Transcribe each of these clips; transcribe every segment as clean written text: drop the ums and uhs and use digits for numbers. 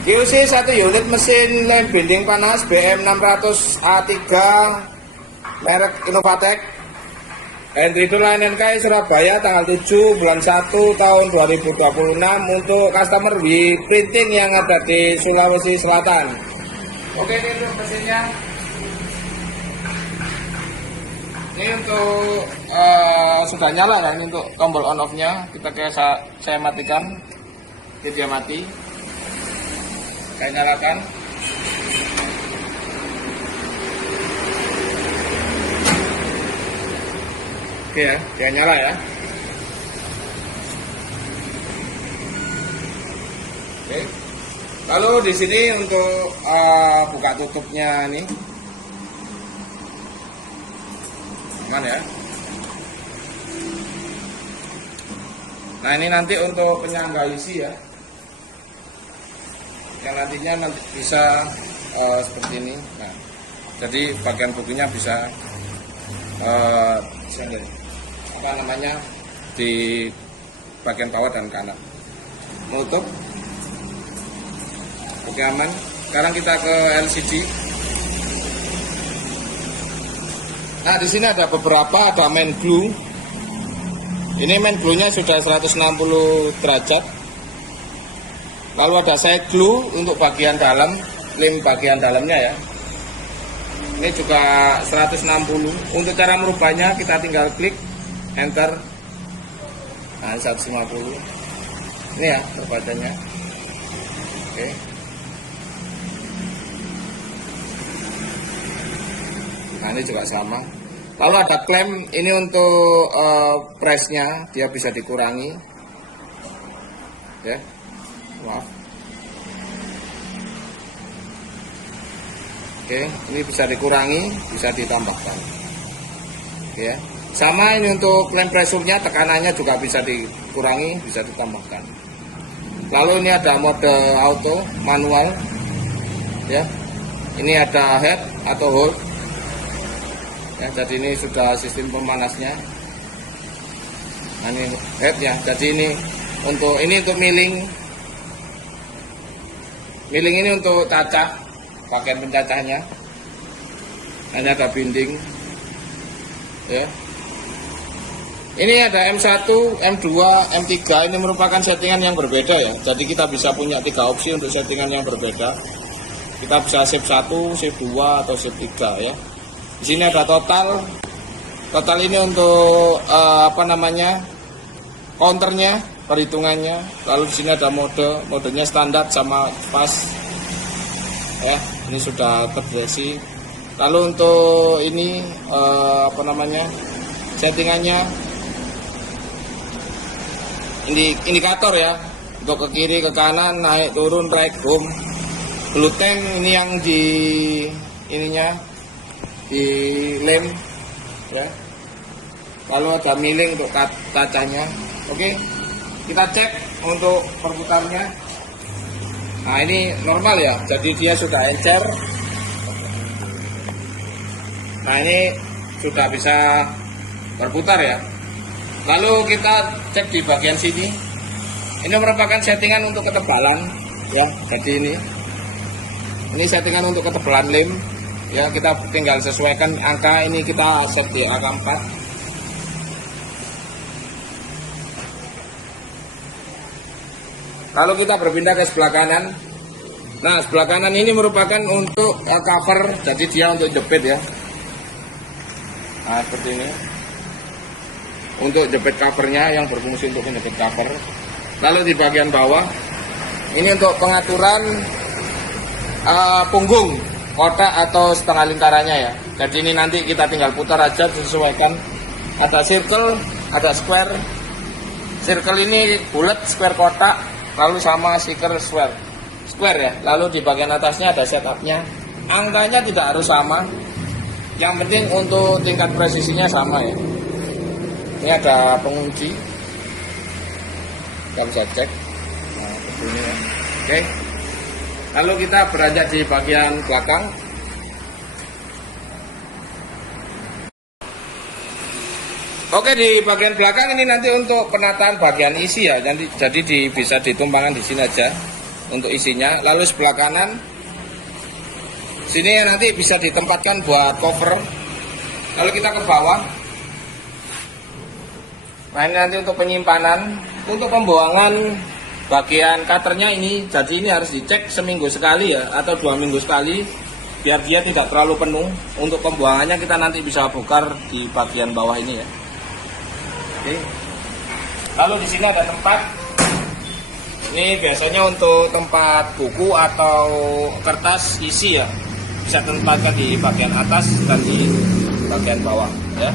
QC 1 unit mesin lem binding panas BM 600 A3 merek Innovatek, entry to line NKI Surabaya tanggal 7 bulan 1 tahun 2026 untuk customer W Printing yang ada di Sulawesi Selatan. Oke, ini untuk mesinnya. Ini untuk sudah nyala ya, ini untuk tombol on off nya kita kayak saya matikan, jadi dia mati. Saya nyalakan. Oke ya, dia nyala ya. Oke. Lalu di sini untuk buka tutupnya nih, aman ya. Nah ini nanti untuk penyangga isi ya, yang nantinya bisa seperti ini. Nah, jadi bagian bukunya bisa apa namanya di bagian bawah dan kanan. Menutup. Oke, aman. Sekarang kita ke LCD. Nah di sini ada beberapa, ada main glue. Ini main glue-nya sudah 160 derajat. Lalu ada side glue untuk bagian dalam, lem bagian dalamnya ya. Ini juga 160. Untuk cara merubahnya kita tinggal klik enter. Nah 150. Ini ya perbatannya. Oke. Nah ini juga sama. Lalu ada klem, ini untuk pressnya dia bisa dikurangi. Ya, maaf. Oke, ini bisa dikurangi, bisa ditambahkan. Oke ya. Sama ini untuk klem pressure-nya, tekanannya juga bisa dikurangi, bisa ditambahkan. Lalu ini ada mode auto, manual. Ya. Ini ada head atau hold. Ya, jadi ini sudah sistem pemanasnya. Nah, ini head ya. Jadi ini untuk milling. Milling ini untuk cacah, bagian pencacahnya. Hanya ada binding. Ya. Ini ada M1, M2, M3. Ini merupakan settingan yang berbeda ya. Jadi kita bisa punya 3 opsi untuk settingan yang berbeda. Kita bisa shift 1, shift 2 atau shift 3 ya. Di sini ada total. Total ini untuk counternya, perhitungannya. Lalu di sini ada modenya standar sama pas. Ya, ini sudah terdeteksi. Lalu untuk ini settingannya. Ini indikator ya. Untuk ke kiri, ke kanan, naik, turun, right, home. Blue tank ini yang di di lem ya. Lalu ada milling untuk kacanya. Oke, kita cek untuk perputarnya. Nah ini normal ya, jadi dia sudah encer. Nah ini sudah bisa berputar ya. Lalu kita cek di bagian sini. Ini merupakan settingan untuk ketebalan ya. Jadi ini settingan untuk ketebalan lem. Ya, kita tinggal sesuaikan angka, ini kita set di angka 4. Lalu kita berpindah ke sebelah kanan. Nah, sebelah kanan ini merupakan untuk cover, jadi dia untuk jepit ya. Nah, seperti ini. Untuk jepit covernya yang berfungsi untuk menjepit cover. Lalu di bagian bawah, ini untuk pengaturan punggung, kotak atau setengah lingkarannya ya. Jadi ini nanti kita tinggal putar aja, disesuaikan. Ada circle, ada square. Circle ini bulat, square kotak, lalu sama square ya. Lalu di bagian atasnya ada setupnya. Angkanya tidak harus sama. Yang penting untuk tingkat presisinya sama ya. Ini ada pengunci. Kita bisa cek. Nah, seperti ini ya. Oke. Lalu kita beranjak di bagian belakang. Oke, di bagian belakang ini nanti untuk penataan bagian isi ya. Jadi bisa ditumpangkan di sini aja. untuk isinya. Lalu sebelah kanan sini nanti bisa ditempatkan buat cover. Lalu kita ke bawah. Nah ini nanti untuk penyimpanan. Untuk pembuangan bagian cutternya ini, jadi ini harus dicek seminggu sekali ya, atau 2 minggu sekali, biar dia tidak terlalu penuh. Untuk pembuangannya kita nanti bisa bongkar di bagian bawah ini ya. Oke. Lalu di sini ada tempat. Ini biasanya untuk tempat buku atau kertas isi ya. Bisa ditempatkan di bagian atas dan di bagian bawah ya.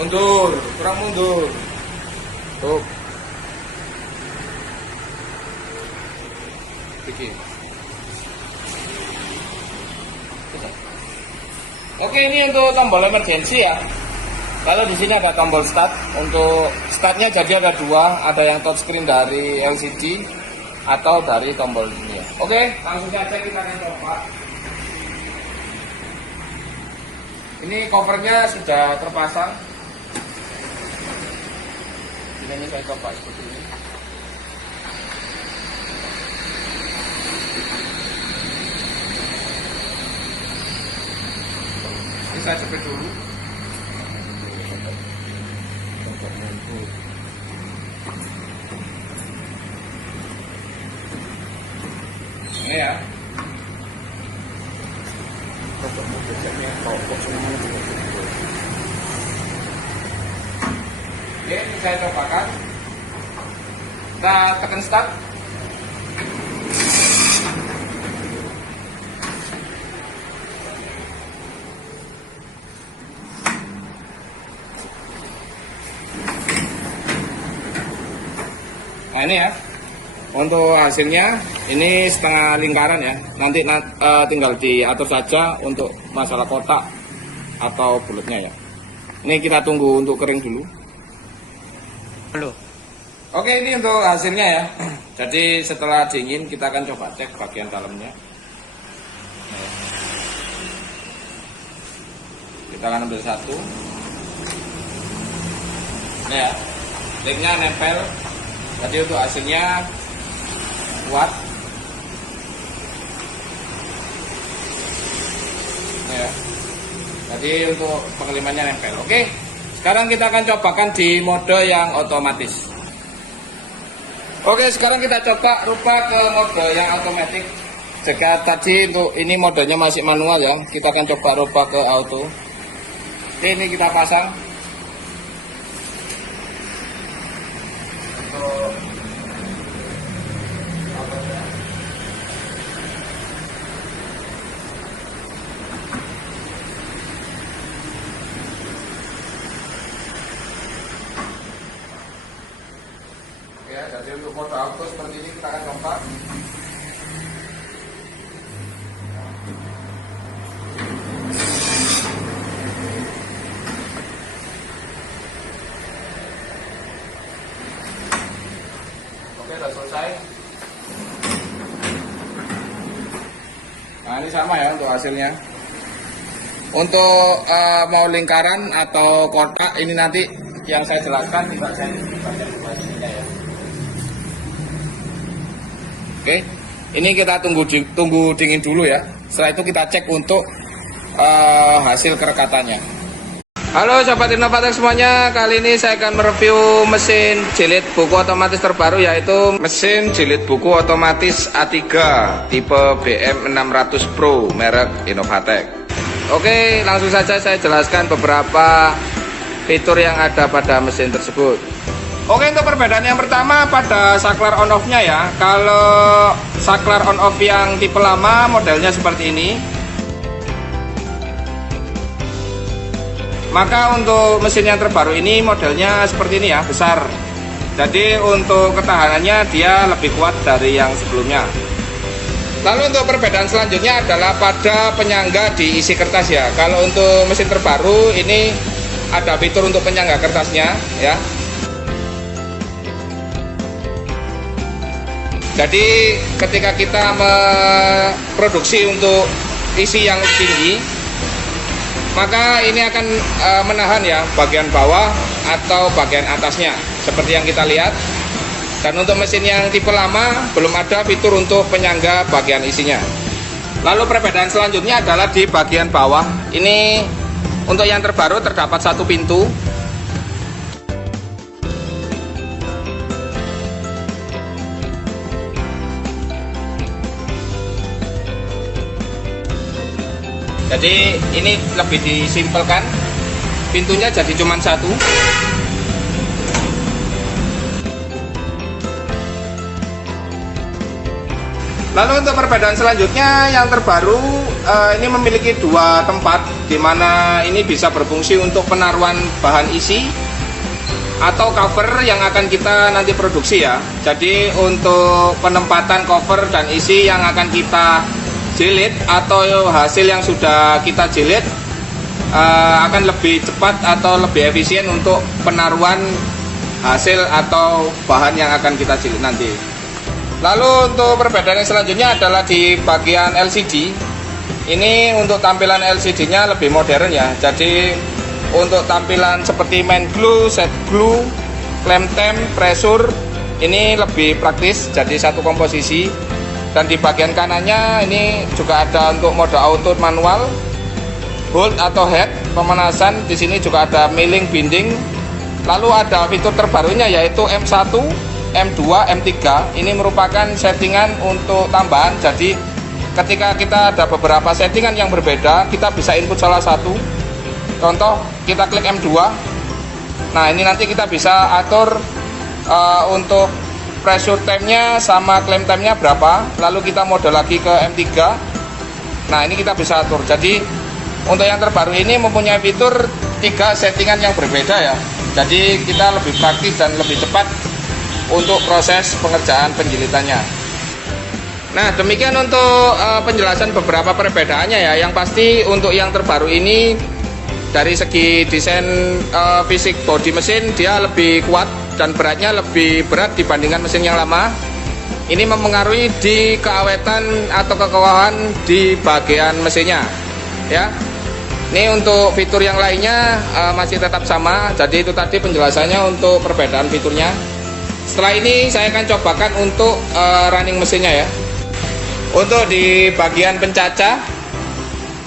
Mundur, kurang mundur. Tuh. Bikin. Oke, ini untuk tombol emergency ya. Lalu di sini ada tombol start. Untuk startnya jadi ada 2, ada yang touchscreen dari LCD atau dari tombol ini ya. Oke, langsung saja kita akan coba. Ini covernya sudah terpasang. Ini saya coba seperti ini. Ini saya cepet dulu. Ini ya. Oke, ini saya cobakan. Kita tekan start. Nah ini ya, untuk hasilnya ini setengah lingkaran ya. Nanti tinggal diatur saja untuk masalah kotak atau bulatnya ya. Ini kita tunggu untuk kering dulu. Halo. Oke, ini untuk hasilnya ya. Jadi setelah dingin kita akan coba cek bagian dalamnya. Kita akan ambil satu. Ini ya, lipnya nempel. Jadi untuk hasilnya kuat. Ya. Jadi untuk pengelimannya nempel. Oke. Sekarang kita akan cobakan di mode yang otomatis. Oke, sekarang kita coba rubah ke mode yang otomatis. Jika tadi untuk ini modenya masih manual ya, kita akan coba rubah ke auto. Ini kita pasang. Ya, jadi untuk mode auto seperti ini kita akan coba. Oke, sudah selesai. Nah, ini sama ya untuk hasilnya. Untuk mau lingkaran atau kotak ini nanti yang saya jelaskan di bagian ini ya. Oke, ini kita tunggu dingin dulu ya. Setelah itu kita cek untuk hasil kerekatannya. Halo sobat inovator semuanya, kali ini saya akan mereview mesin jilid buku otomatis terbaru, yaitu mesin jilid buku otomatis A3 tipe BM600 Pro merek Innovatek. Oke, langsung saja saya jelaskan beberapa fitur yang ada pada mesin tersebut. Oke, untuk perbedaan yang pertama pada saklar on off-nya ya. Kalau saklar on off yang tipe lama modelnya seperti ini. Maka untuk mesin yang terbaru ini modelnya seperti ini ya, besar. Jadi untuk ketahanannya dia lebih kuat dari yang sebelumnya. Lalu untuk perbedaan selanjutnya adalah pada penyangga di isi kertas ya. Kalau untuk mesin terbaru ini ada fitur untuk penyangga kertasnya ya. Jadi ketika kita memproduksi untuk isi yang tinggi, maka ini akan menahan ya bagian bawah atau bagian atasnya seperti yang kita lihat. Dan untuk mesin yang tipe lama belum ada fitur untuk penyangga bagian isinya. Lalu perbedaan selanjutnya adalah di bagian bawah. Ini untuk yang terbaru terdapat satu pintu. Jadi ini lebih disimpelkan. Pintunya jadi cuma satu. Lalu untuk perbedaan selanjutnya yang terbaru ini memiliki dua tempat di mana ini bisa berfungsi untuk penaruhan bahan isi atau cover yang akan kita nanti produksi ya. Jadi untuk penempatan cover dan isi yang akan kita jilid atau hasil yang sudah kita jilid akan lebih cepat atau lebih efisien untuk penaruhan hasil atau bahan yang akan kita jilid nanti. Lalu untuk perbedaan yang selanjutnya adalah di bagian LCD. Ini untuk tampilan LCD-nya lebih modern ya. Jadi untuk tampilan seperti main glue, set glue, clamp temp, pressure ini lebih praktis jadi satu komposisi. Dan di bagian kanannya ini juga ada untuk mode auto manual, hold atau head, pemanasan. Di sini juga ada milling binding. Lalu ada fitur terbarunya yaitu M1, M2, M3. Ini merupakan settingan untuk tambahan. Jadi ketika kita ada beberapa settingan yang berbeda, kita bisa input salah satu. Contoh, kita klik M2. Nah, ini nanti kita bisa atur untuk pressure time-nya sama clamp time-nya berapa. Lalu kita mode lagi ke M3. Nah, ini kita bisa atur. Jadi untuk yang terbaru ini mempunyai fitur 3 settingan yang berbeda ya. Jadi kita lebih praktis dan lebih cepat untuk proses pengerjaan penjilitannya. Nah, demikian untuk penjelasan beberapa perbedaannya ya. Yang pasti untuk yang terbaru ini dari segi desain fisik bodi mesin dia lebih kuat dan beratnya lebih berat dibandingkan mesin yang lama. Ini mempengaruhi di keawetan atau kekokohan di bagian mesinnya ya. Ini untuk fitur yang lainnya masih tetap sama. Jadi itu tadi penjelasannya untuk perbedaan fiturnya. Setelah ini saya akan cobakan untuk running mesinnya ya. Untuk di bagian pencacah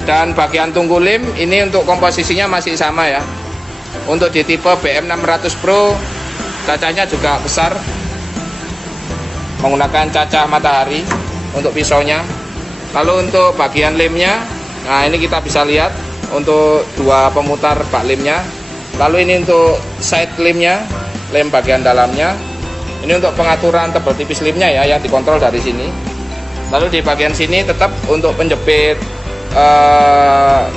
dan bagian tunggu lem ini untuk komposisinya masih sama ya. Untuk di tipe BM600 Pro cacahnya juga besar, menggunakan cacah matahari untuk pisaunya. Lalu untuk bagian lemnya, nah ini kita bisa lihat untuk dua pemutar bak lemnya. Lalu ini untuk side lemnya, lem bagian dalamnya. Ini untuk pengaturan tebal tipis lemnya ya, yang dikontrol dari sini. Lalu di bagian sini tetap untuk penjepit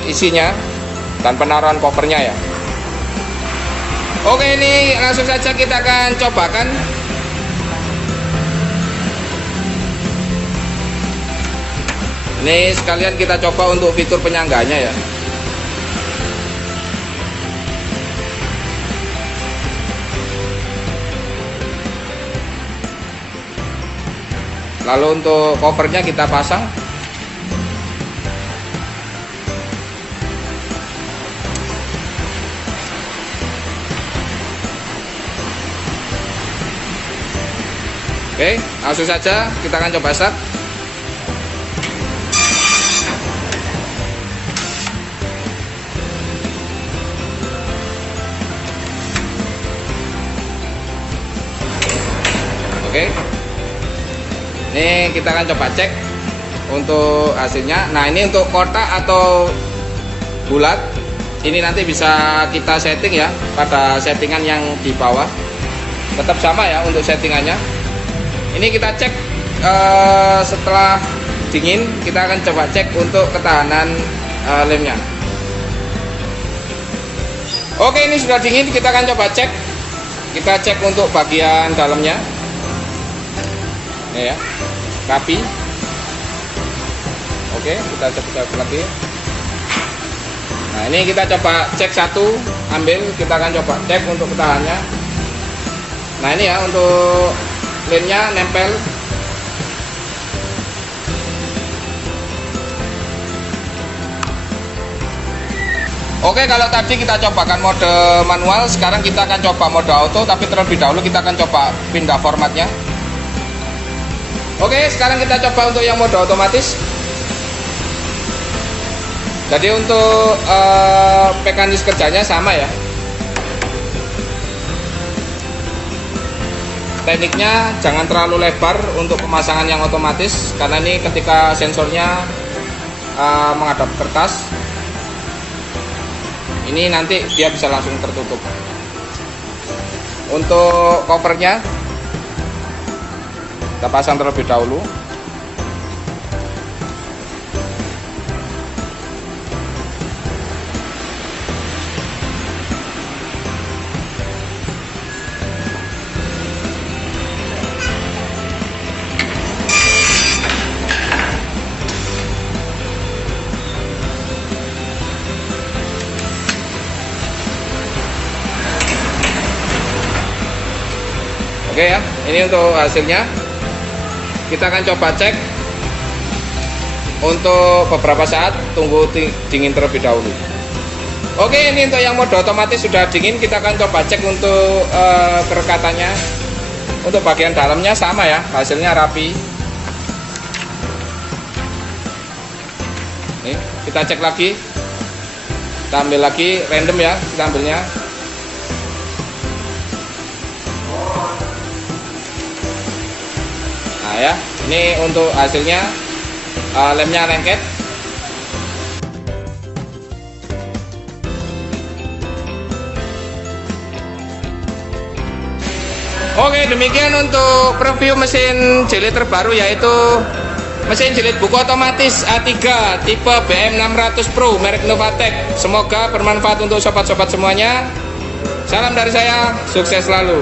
isinya dan penaruhan covernya ya. Oke, ini langsung saja kita akan cobakan. Ini sekalian kita coba untuk fitur penyangganya ya. Lalu untuk covernya kita pasang. Oke, langsung saja kita akan coba start. Oke. Ini kita akan coba cek untuk hasilnya. Nah, ini untuk kotak atau bulat. Ini nanti bisa kita setting ya pada settingan yang di bawah. Tetap sama ya untuk settingannya. Ini kita cek setelah dingin, kita akan coba cek untuk ketahanan lemnya. Oke, ini sudah dingin, kita akan coba cek. Kita cek untuk bagian dalamnya. Ini ya, rapi. Oke, kita cek lagi. Nah, ini kita coba cek satu, ambil, kita akan coba cek untuk ketahanannya. Nah, ini ya untuk lemnya nempel. Oke, kalau tadi kita cobakan mode manual, sekarang kita akan coba mode auto, tapi terlebih dahulu kita akan coba pindah formatnya. Oke, sekarang kita coba untuk yang mode otomatis. Jadi untuk mekanis kerjanya sama ya. Tekniknya jangan terlalu lebar untuk pemasangan yang otomatis, karena ini ketika sensornya menghadap kertas, ini nanti dia bisa langsung tertutup. Untuk covernya kita pasang terlebih dahulu. Oke ya, ini untuk hasilnya. Kita akan coba cek untuk beberapa saat, tunggu dingin terlebih dahulu. Oke, ini untuk yang mode otomatis sudah dingin. Kita akan coba cek untuk kerekatannya. Untuk bagian dalamnya sama ya, hasilnya rapi. Nih, kita cek lagi. Kita ambil lagi, random ya, kita ambilnya. Nah ya, ini untuk hasilnya, lemnya lengket. Oke, demikian untuk preview mesin jilid terbaru, yaitu mesin jilid buku otomatis A3 tipe BM600 Pro merek Novatec. Semoga bermanfaat untuk sobat-sobat semuanya. Salam dari saya, sukses selalu.